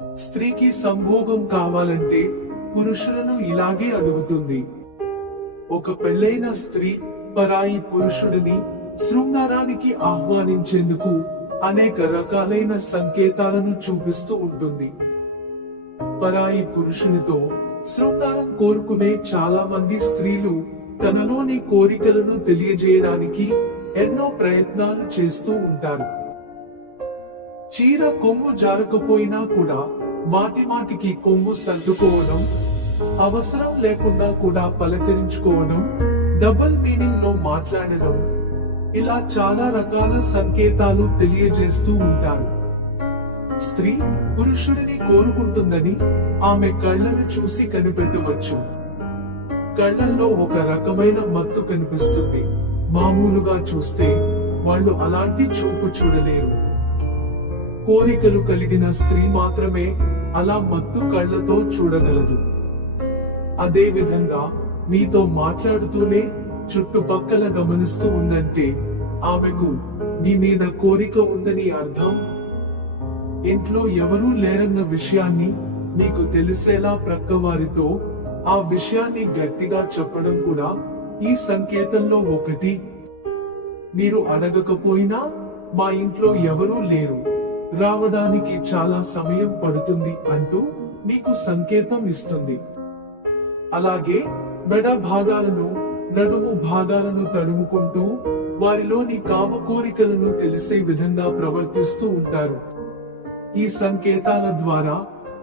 స్త్రీకి సంభోగం కావాలంటే పురుషులను ఇలాగే అడుగుతుంది. ఒక పెళ్ళైన స్త్రీ పరాయి పురుషుడిని శృంగారానికి ఆహ్వానించేందుకు అనేక రకాలైన సంకేతాలను చూపిస్తూ ఉంటుంది. పరాయి పురుషునితో శృంగారం కోరుకునే చాలా మంది స్త్రీలు తనలోని కోరికలను తెలియజేయడానికి ఎన్నో ప్రయత్నాలు చేస్తూ ఉంటారు. చీర కొంగు జారకపోయినా కూడా మాటి మాటికి కొంగు సర్దుకోవడం, అవసరం లేకుండా కూడా పలకరించుకోవడం, డబుల్ మీనింగ్ లో మాట్లాడడం, ఇలా చాలా రకాల సంకేతాలు తెలియజేస్తూ ఉంటారు. స్త్రీ పురుషుడిని కోరుకుంటుందని ఆమె కళ్ళను చూసి కనిపెట్టవచ్చు. కళ్ళల్లో ఒక రకమైన మత్తు కనిపిస్తుంది. మామూలుగా చూస్తే వాళ్ళు అలాంటి చూపు చూడలేరు. కోరికలు కలిగిన స్త్రీ మాత్రమే అలా మత్తు కళ్ళతో చూడగలదు. అదే విధంగా మీతో మాట్లాడుతూనే చుట్టుపక్కల గమనిస్తూ ఉందంటే ఆమెకు మీ మీద కోరిక ఉందని అర్థం. ఇంట్లో ఎవరూ లేరన్న విషయాన్ని మీకు తెలిసేలా ప్రక్కవారితో ఆ విషయాన్ని గట్టిగా చెప్పడం కూడా ఈ సంకేతంలో ఒకటి. మీరు అడగకపోయినా మా ఇంట్లో ఎవరూ లేరు, రావడానికి చాలా సమయం పడుతుంది అంటూ మీకు సంకేతం ఇస్తుంది. అలాగే మెడ భాగాలను, నడుము భాగాలను తడుముకుంటూ వారిలోని కామ కోరికలను తెలిసే విధంగా ప్రవర్తిస్తూ ఉంటారు. ఈ సంకేతాల ద్వారా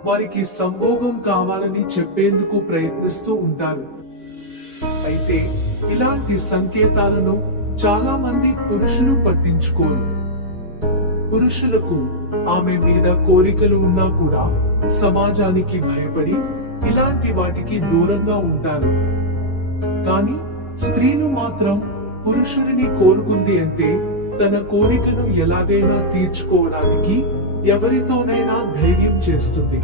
వారికి సంభోగం కావాలని చెప్పేందుకు ప్రయత్నిస్తూ ఉంటారు. అయితే ఇలాంటి సంకేతాలను చాలా మంది పురుషులు పట్టించుకోరు. పురుషులకు ఆమె మీద కోరికలు ఉన్నా కూడా సమాజానికి భయపడి ఇలాంటి వాటికి దూరంగా ఉంటారు. కానీ స్త్రీలు మాత్రం పురుషుడిని కోరుకుంది అంటే తన కోరికను ఎలాగైనా తీర్చుకోవడానికి ఎవరితోనైనా ధైర్యం చేస్తుంది.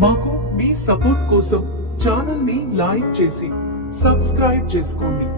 మాకు మీ సపోర్ట్ కోసం ఛానల్ ని లైక్ చేసి సబ్స్క్రైబ్ చేసుకోండి.